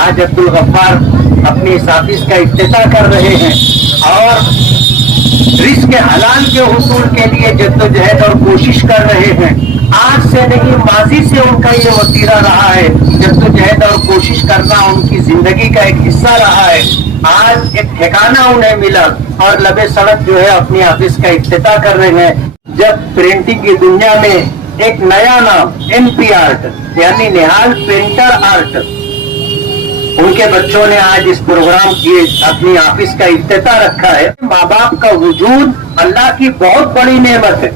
آج عبدالغفار اپنی اس آفس کا افتتاح کر رہے ہیں اور رزق حلال کے حصول کے لیے جدوجہد اور کوشش کر رہے ہیں۔ آج سے نہیں، ماضی سے ان کا یہ وتیرہ رہا ہے، جدوجہد اور کوشش کرنا ان کی زندگی کا ایک حصہ رہا ہے۔ آج ایک ٹھکانہ انہیں ملا اور لبے سڑک جو ہے اپنی آفس کا افتتاح کر رہے ہیں۔ جب پرنٹنگ کی دنیا میں ایک نیا نام NP آرٹ یعنی نہال پرنٹر آرٹ، ان کے بچوں نے آج اس پروگرام کی اپنی آفس کا افتتاح رکھا ہے۔ ماں باپ کا وجود اللہ کی بہت بڑی نعمت ہے۔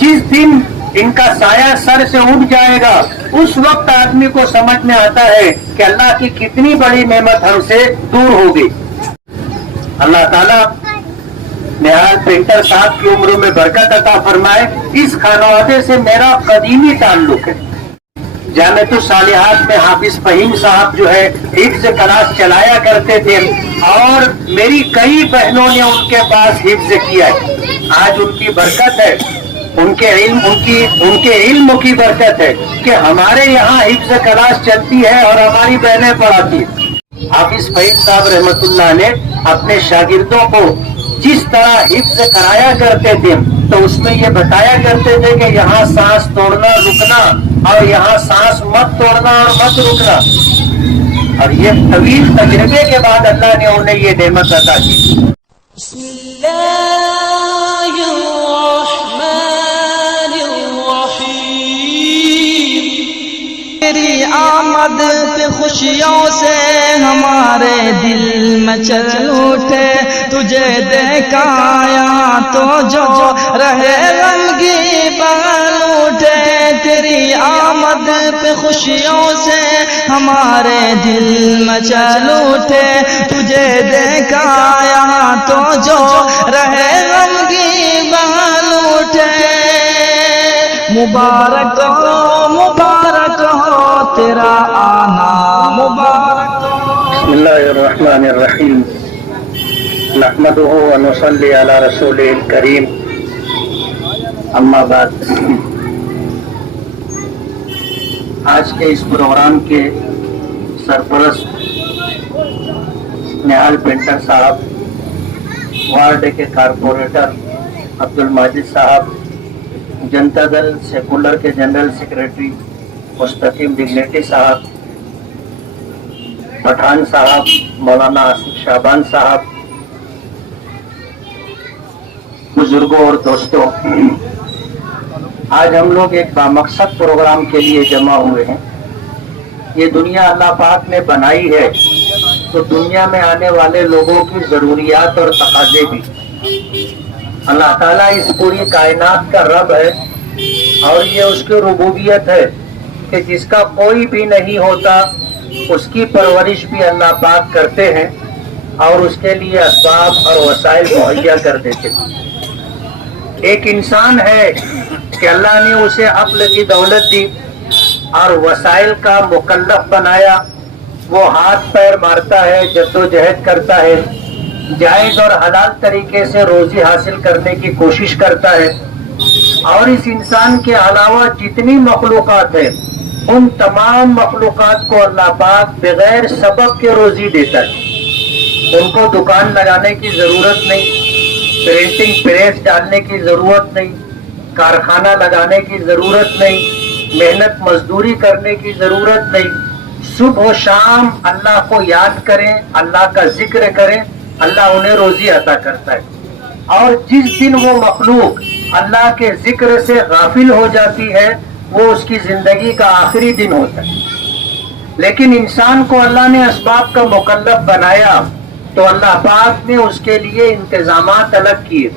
جس دن ان کا سایہ سر سے اٹھ جائے گا اس وقت آدمی کو سمجھ میں آتا ہے کہ اللہ کی کتنی بڑی نعمت ہم سے دور ہوگی۔ اللہ تعالیٰ نہال پرنٹر صاحب کی عمروں میں برکت عطا فرمائے۔ اس خانوادے سے میرا قدیمی تعلق ہے۔ جامعۃ الصالحات میں حافظ فہیم صاحب جو ہے حفظ کلاس چلایا کرتے تھے اور میری کئی بہنوں نے ان کے پاس حفظ کیا ہے۔ آج ان کی برکت ہے، ان کے علم کی برکت ہے کہ ہمارے یہاں حفظ کلاس چلتی ہے اور ہماری بہنیں پڑھاتی ہیں۔ حافظ فہیم صاحب رحمۃ اللہ نے اپنے شاگردوں کو جس طرح حفظ کرایا کرتے تھے تو اس میں یہ بتایا کرتے تھے کہ یہاں سانس توڑنا رکنا اور یہاں سانس مت توڑنا اور مت رکنا، اور یہ طویل تجربے کے بعد اللہ نے انہیں یہ نعمت عطا کی۔ بسم اللہ الرحمن الرحیم۔ تیری آمد پہ خوشیوں سے ہمارے دل مچل اٹھے، تجھے دیکھا آیا تو جو رہے غمگی بغل اٹھے۔ تیری آمد پہ خوشیوں سے ہمارے دل مچل اٹھے، تجھے دیکھا آیا تو جو رہے غمگی بغل اٹھے۔ مبارک ہو مبارک ہو تیرا آنا، مبارک ہو۔ بسم اللہ الرحمن الرحیم، نحمدہ ونصلی علی رسولہ الکریم، اما بعد۔ آج کے اس پروگرام کے سرپرست نہال پرنٹر صاحب، وارڈ کے کارپوریٹر عبدالماجد صاحب، جنتا دل سیکولر کے جنرل سیکریٹری مستقیم ڈگنیٹی صاحب، پٹھان صاحب، مولانا آصف شعبان صاحب، بزرگوں اور دوستوں، آج ہم لوگ ایک بامقصد پروگرام کے لیے جمع ہوئے ہیں۔ یہ دنیا اللہ پاک نے بنائی ہے تو دنیا میں آنے والے لوگوں کی ضروریات اور تقاضے بھی۔ اللہ تعالیٰ اس پوری کائنات کا رب ہے اور یہ اس کی ربوبیت ہے کہ جس کا کوئی بھی نہیں ہوتا اس کی پرورش بھی اللہ پاک کرتے ہیں اور اس کے لیے اسباب اور وسائل مہیا کر دیتے ہیں۔ ایک انسان ہے کہ اللہ نے اسے عقل کی دولت دی اور وسائل کا مکلف بنایا، وہ ہاتھ پیر مارتا ہے، جدوجہد کرتا ہے، جائز اور حلال طریقے سے روزی حاصل کرنے کی کوشش کرتا ہے، اور اس انسان کے علاوہ جتنی مخلوقات ہیں ان تمام مخلوقات کو اللہ پاک بغیر سبب کے روزی دیتا ہے۔ ان کو دکان لگانے کی ضرورت نہیں، پرنٹنگ پریس ڈالنے کی ضرورت نہیں، کارخانہ لگانے کی ضرورت نہیں، محنت مزدوری کرنے کی ضرورت نہیں۔ صبح و شام اللہ کو یاد کریں، اللہ کا ذکر کریں، اللہ انہیں روزی عطا کرتا ہے۔ اور جس دن وہ مخلوق اللہ کے ذکر سے غافل ہو جاتی ہے وہ اس کی زندگی کا آخری دن ہوتا ہے۔ لیکن انسان کو اللہ نے اسباب کا مکلف بنایا تو اللہ پاک نے اس کے لیے انتظامات الگ کیے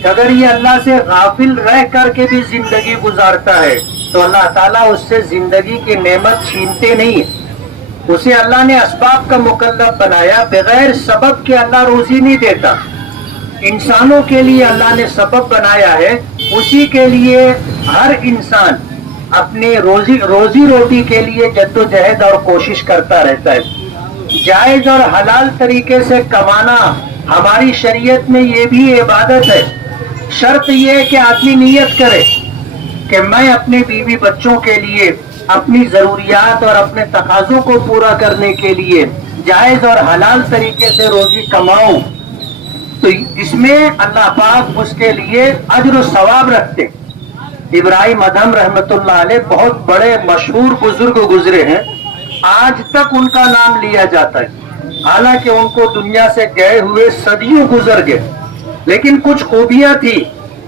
کہ اگر یہ اللہ سے غافل رہ کر کے بھی زندگی گزارتا ہے تو اللہ تعالیٰ اس سے زندگی کی نعمت چھینتے نہیں ہیں۔ اسے اللہ نے اسباب کا مکلف بنایا، بغیر سبب کے اللہ روزی نہیں دیتا۔ انسانوں کے لیے اللہ نے سبب بنایا ہے، اسی کے لیے ہر انسان اپنے روزی روٹی کے لیے جدوجہد اور کوشش کرتا رہتا ہے۔ جائز اور حلال طریقے سے کمانا ہماری شریعت میں یہ بھی عبادت ہے۔ شرط یہ ہے کہ آدمی نیت کرے کہ میں اپنے بیوی بچوں کے لیے اپنی ضروریات اور اپنے تقاضوں کو پورا کرنے کے لیے جائز اور حلال طریقے سے روزی کماؤں تو اس میں اللہ پاک اس کے لیے اجر و ثواب رکھتے. ابراہیم ادھم رحمت اللہ علیہ بہت بڑے مشہور بزرگ گزرے ہیں, آج تک ان کا نام لیا جاتا ہے, حالانکہ ان کو دنیا سے گئے ہوئے صدیوں گزر گئے, لیکن کچھ خوبیاں تھی.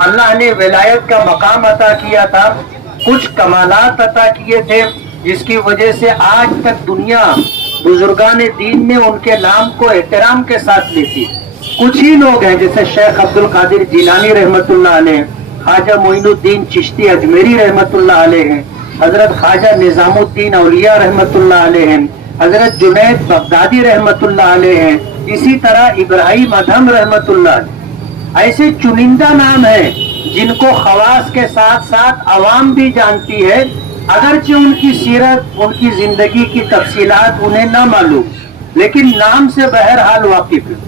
اللہ نے ولایت کا مقام عطا کیا تھا, کچھ کمالات عطا کیے تھے, جس کی وجہ سے آج تک دنیا بزرگان دین میں ان کے نام کو احترام کے ساتھ لیتی. کچھ ہی لوگ ہیں جیسے شیخ عبد القادر جیلانی رحمت اللہ علیہ, خواجہ معین الدین چشتی اجمیری رحمت اللہ علیہ ہیں, حضرت خواجہ نظام الدین اولیاء رحمت اللہ علیہ ہیں, حضرت جنید بغدادی رحمت اللہ علیہ ہیں, اسی طرح ابراہیم ادھم رحمت اللہ علیہ. ایسے چنندہ نام ہیں جن کو خواص کے ساتھ ساتھ عوام بھی جانتی ہے, اگرچہ ان کی سیرت, ان کی زندگی کی تفصیلات انہیں نہ معلوم, لیکن نام سے بہرحال واقف ہے.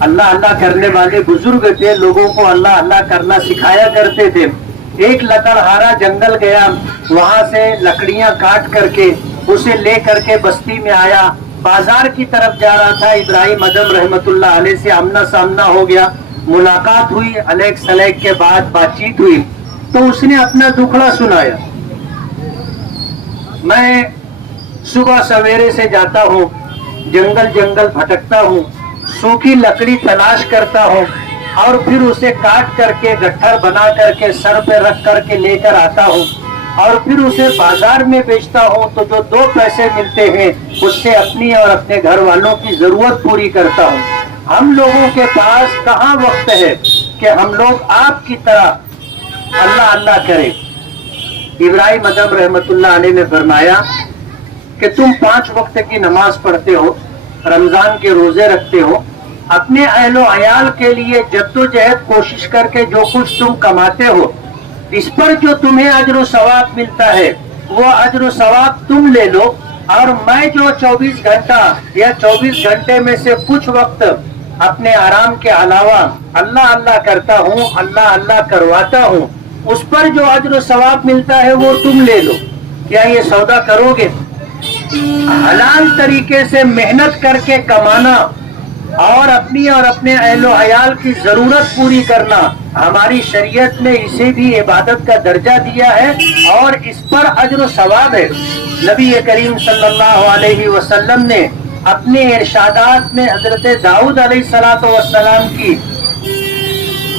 اللہ اللہ کرنے والے بزرگ تھے, لوگوں کو اللہ اللہ کرنا سکھایا کرتے تھے. ایک لکڑہارا جنگل گیا, وہاں سے لکڑیاں کاٹ کر کے اسے لے کر کے بستی میں آیا, بازار کی طرف جا رہا تھا. ابراہیم ادھم رحمت اللہ علیہ سے آمنا سامنا ہو گیا, ملاقات ہوئی, الیک سلیک کے بعد بات چیت ہوئی, تو اس نے اپنا دکھڑا سنایا. میں صبح سویرے سے جاتا ہوں, جنگل جنگل بھٹکتا ہوں, سوکھی لکڑی تلاش کرتا ہوں, اور پھر اسے کاٹ کر کے گٹھر بنا کر کے سر پہ رکھ کر کے لے کر آتا ہوں, اور پھر اسے بازار میں بیچتا ہوں, تو جو 2 پیسے ملتے ہیں اس سے اپنی اور اپنے گھر والوں کی ضرورت پوری کرتا ہوں. ہم لوگوں کے پاس کہاں وقت ہے کہ ہم لوگ آپ کی طرح اللہ اللہ کریں. ابراہیم ادھم رحمت اللہ علیہ نے فرمایا کہ تم 5 وقت کی نماز پڑھتے ہو, رمضان کے روزے رکھتے ہو, اپنے اہل و عیال کے لیے جدوجہد کوشش کر کے جو کچھ تم کماتے ہو, اس پر جو تمہیں اجر و ثواب ملتا ہے وہ اجر و ثواب تم لے لو, اور میں جو 24 گھنٹہ یا 24 گھنٹے میں سے کچھ وقت اپنے آرام کے علاوہ اللہ اللہ کرتا ہوں, اللہ اللہ کرواتا ہوں, اس پر جو اجر و ثواب ملتا ہے وہ تم لے لو. کیا یہ سودا کرو گے؟ حلال طریقے سے محنت کر کے کمانا اور اپنی اور اپنے اہل و عیال کی ضرورت پوری کرنا, ہماری شریعت نے اسے بھی عبادت کا درجہ دیا ہے اور اس پر اجر و ثواب ہے. نبی کریم صلی اللہ علیہ وسلم نے اپنے ارشادات میں حضرت داؤد علیہ السلام کی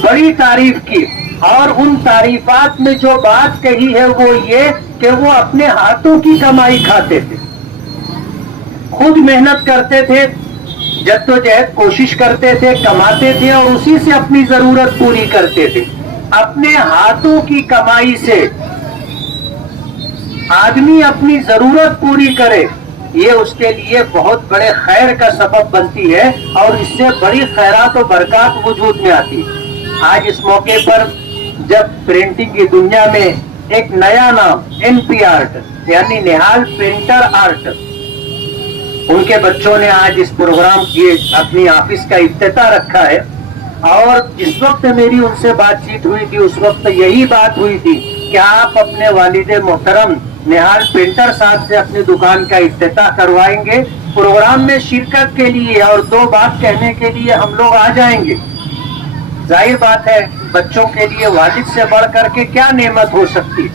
بڑی تعریف کی, اور ان تعریفات میں جو بات کہی ہے وہ یہ کہ وہ اپنے ہاتھوں کی کمائی کھاتے تھے, خود محنت کرتے تھے, جدوجہد کوشش کرتے تھے, کماتے تھے, اور اسی سے اپنی ضرورت پوری کرتے تھے. اپنے ہاتھوں کی کمائی سے آدمی اپنی ضرورت پوری کرے, یہ اس کے لیے بہت بڑے خیر کا سبب بنتی ہے, اور اس سے بڑی خیرات و برکات وجود میں آتی ہے. آج اس موقع پر جب پرنٹنگ کی دنیا میں ایک نیا نام NP آرٹ یعنی نہال پرنٹر آرٹ, ان کے بچوں نے آج اس پروگرام کی اپنی آفس کا افتتاح رکھا ہے, اور جس وقت میری ان سے بات چیت ہوئی تھی اس وقت یہی بات ہوئی تھی کہ آپ اپنے والد محترم نہال پرنٹر صاحب سے اپنی دکان کا افتتاح کروائیں گے. پروگرام میں شرکت کے لیے اور 2 بات کہنے کے لیے ہم لوگ آ جائیں گے. ظاہر بات ہے بچوں کے لیے والد سے بڑھ کر کے کیا نعمت ہو سکتی.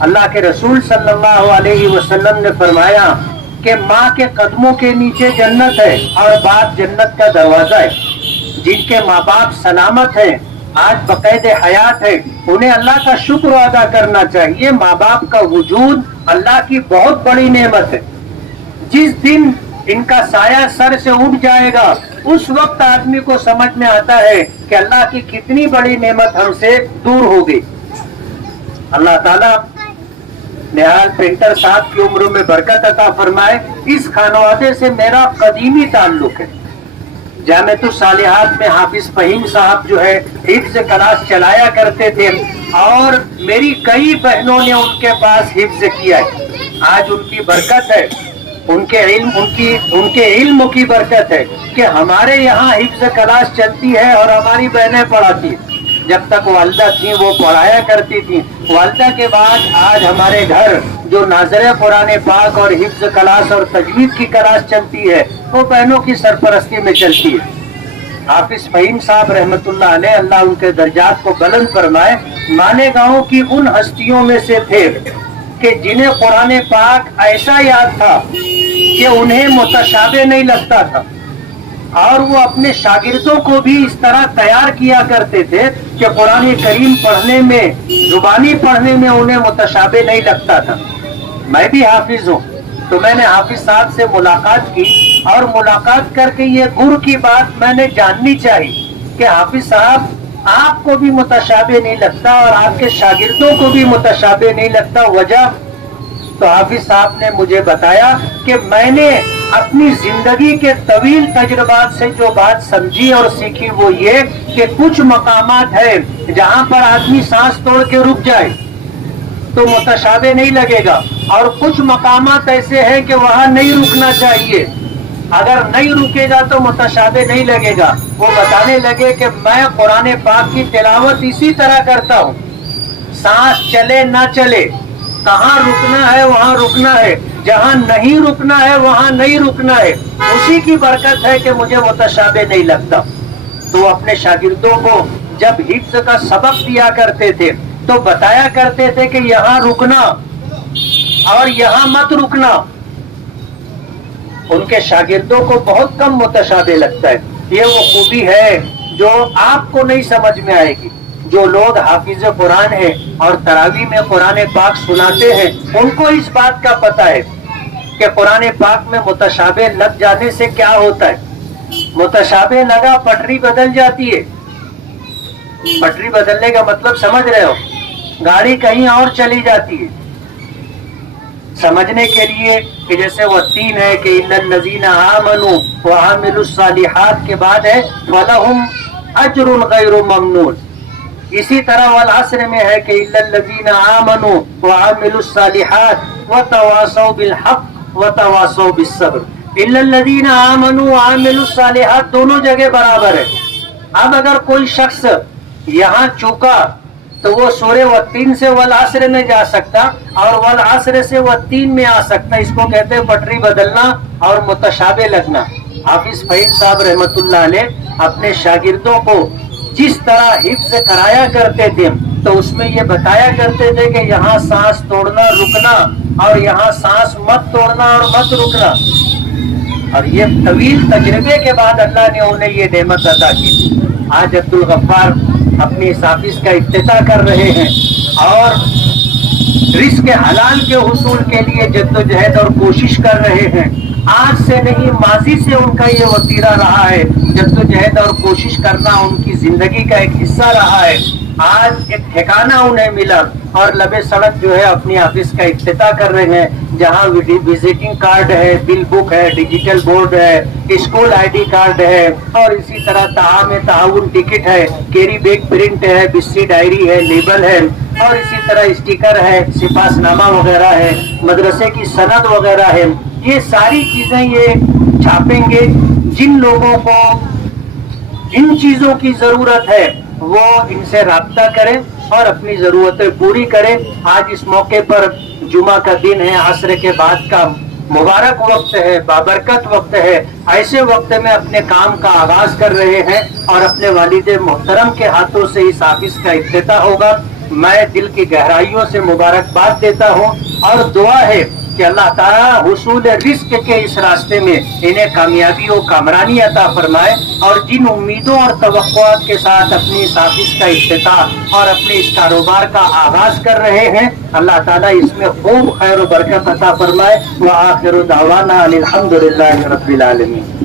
اللہ کے رسول صلی اللہ علیہ وسلم نے فرمایا کہ ماں کے قدموں کے نیچے جنت ہے اور باپ جنت کا دروازہ ہے. جن کے ماں باپ سلامت ہیں, آج بقید حیات ہے, انہیں اللہ کا شکر ادا کرنا چاہیے. ماں باپ کا وجود اللہ کی بہت بڑی نعمت ہے. جس دن ان کا سایہ سر سے اٹھ جائے گا اس وقت آدمی کو سمجھ میں آتا ہے کہ اللہ کی کتنی بڑی نعمت ہم سے دور ہو گئی. اللہ تعالیٰ نہال پرنٹر صاحب کی عمروں میں برکت عطا فرمائے. اس خانوادے سے میرا قدیمی تعلق ہے. جامعۃ الصالحات میں حافظ فہیم صاحب جو ہے حفظ کلاس چلایا کرتے تھے, اور میری کئی بہنوں نے ان کے پاس حفظ کیا ہے. آج ان کی برکت ہے, ان کے علم کی برکت ہے کہ ہمارے یہاں حفظ کلاس چلتی ہے اور ہماری بہنیں پڑھاتی ہیں. جب تک والدہ تھیں وہ پڑھایا کرتی تھیں, والدہ کے بعد آج ہمارے گھر جو ناظر قرآن پاک اور حفظ کلاس اور تجوید کی کلاس چلتی ہے وہ بہنوں کی سرپرستی میں چلتی ہے۔ حافظ فہیم صاحب رحمت اللہ علیہ، اللہ ان کے درجات کو بلند فرمائے، مانے گاؤں کی ان ہستیوں میں سے تھے کہ جنہیں قرآن پاک ایسا یاد تھا کہ انہیں متشابہ نہیں لگتا تھا، اور وہ اپنے شاگردوں کو بھی اس طرح تیار کیا کرتے تھے کہ قرآن کریم پڑھنے میں، زبانی پڑھنے میں انہیں متشابہ نہیں لگتا تھا۔ میں بھی حافظ ہوں، تو میں نے حافظ صاحب سے ملاقات کی، اور ملاقات کر کے یہ گر کی بات میں نے جاننی چاہی کہ حافظ صاحب آپ کو بھی متشابہ نہیں لگتا اور آپ کے شاگردوں کو بھی متشابہ نہیں لگتا، وجہ؟ تو حافظ صاحب نے مجھے بتایا کہ میں نے اپنی زندگی کے طویل تجربات سے جو بات سمجھی اور سیکھی وہ یہ کہ کچھ مقامات ہیں جہاں پر آدمی سانس توڑ کے رک جائے تو متشابہ نہیں لگے گا، اور کچھ مقامات ایسے ہیں کہ وہاں نہیں رکنا چاہیے، اگر نہیں رکے گا تو متشابہ نہیں لگے گا۔ وہ بتانے لگے کہ میں قرآن پاک کی تلاوت اسی طرح کرتا ہوں، سانس چلے نہ چلے، کہاں رکنا ہے وہاں رکنا ہے، جہاں نہیں رکنا ہے وہاں نہیں رکنا ہے، اسی کی برکت ہے کہ مجھے متشابہ نہیں لگتا۔ تو اپنے شاگردوں کو جب حفظ کا سبق دیا کرتے تھے تو بتایا کرتے تھے کہ یہاں رکنا اور یہاں مت رکنا۔ ان کے شاگردوں کو بہت کم متشابہ لگتا ہے۔ یہ وہ خوبی ہے جو آپ کو نہیں سمجھ میں آئے گی۔ جو لوگ حافظ قرآن ہیں اور تراویح میں قرآن پاک سناتے ہیں ان کو اس بات کا پتہ ہے کہ قرآن پاک میں متشابہ لگ جانے سے کیا ہوتا ہے۔ متشابہ لگا، پٹری بدل جاتی ہے۔ پٹری بدلنے کا مطلب سمجھ رہے ہو؟ گاڑی کہیں اور چلی جاتی ہے۔ سمجھنے کے لیے کہ جیسے وہ تین ہے کہ اِلَّا الَّذِينَ آمَنُوا وَعَمِلُوا الصَّالِحَاتِ کے بعد ہے وَلَهُمْ أَجْرٌ غَيْرُ مَمْنُونٍ، اسی طرح والعصر میں ہے کہ اِلَّا الَّذِينَ آمَنُوا وَعَمِلُوا الصَّالِحَاتِ وَتَوَاصَوْا بِالْحَقِّ وَتَوَاصَوْا بِالصَّبْرِ۔ اِلَّا الَّذِينَ آمَنُوا وَعَمِلُوا الصَّالِحَاتِ دونوں جگہ برابر ہے۔ اب اگر کوئی شخص یہاں چوکا تو وہ سورہ والتین سے والعصر میں جا سکتا اور والعصر سے والتین میں آ سکتا، اس کو کہتے ہیں پٹری بدلنا اور متشابہ لگنا۔ حافظ فہیم صاحب رحمت اللہ علیہ اپنے شاگردوں کو جس طرح حفظ کرایا کرتے تھے تو اس میں یہ بتایا کرتے تھے کہ یہاں سانس توڑنا رکنا اور یہاں سانس مت توڑنا اور مت رکنا، اور یہ طویل تجربے کے بعد اللہ نے انہیں یہ نعمت عطا کی۔ آج عبد الغفار اپنی اس آفس کا افتتاح کر رہے ہیں اور رزق حلال کے حصول کے لیے جدوجہد اور کوشش کر رہے ہیں۔ آج سے نہیں، ماضی سے ان کا یہ وتیرہ رہا ہے، جدوجہد اور کوشش کرنا ان کی زندگی کا ایک حصہ رہا ہے۔ آج ایک ٹھکانہ انہیں ملا اور لبے سڑک جو ہے اپنی آفس کا افتتاح کر رہے ہیں، جہاں وزٹنگ کارڈ ہے، بل بک ہے، ڈیجیٹل بورڈ ہے، اسکول آئی ڈی کارڈ ہے، اور اسی طرح تعام تعاون ٹکٹ ہے، کیری بیگ پرنٹ ہے، بسری ڈائری ہے، لیبل ہے، اور اسی طرح اسٹیکر ہے، سپاس نامہ وغیرہ ہے، مدرسے کی سند وغیرہ ہے۔ یہ ساری چیزیں یہ چھاپیں گے۔ جن لوگوں کو ان چیزوں کی ضرورت ہے وہ ان سے رابطہ کریں اور اپنی ضرورتیں پوری کریں۔ آج اس موقع پر جمعہ کا دن ہے، عصر کے بعد کا مبارک وقت ہے، بابرکت وقت ہے۔ ایسے وقت میں اپنے کام کا آغاز کر رہے ہیں اور اپنے والد محترم کے ہاتھوں سے اس آفس کا افتتاح ہوگا۔ میں دل کی گہرائیوں سے مبارکباد دیتا ہوں اور دعا ہے کہ اللہ تعالیٰ حصول رزق کے اس راستے میں انہیں کامیابی و کامرانی عطا فرمائے، اور جن امیدوں اور توقعات کے ساتھ اپنی اس آفس کا افتتاح اور اپنے اس کاروبار کا آغاز کر رہے ہیں، اللہ تعالیٰ اس میں خوب خیر و برکت عطا فرمائے۔ وآخر دعوانا الحمد للہ رب العالمین۔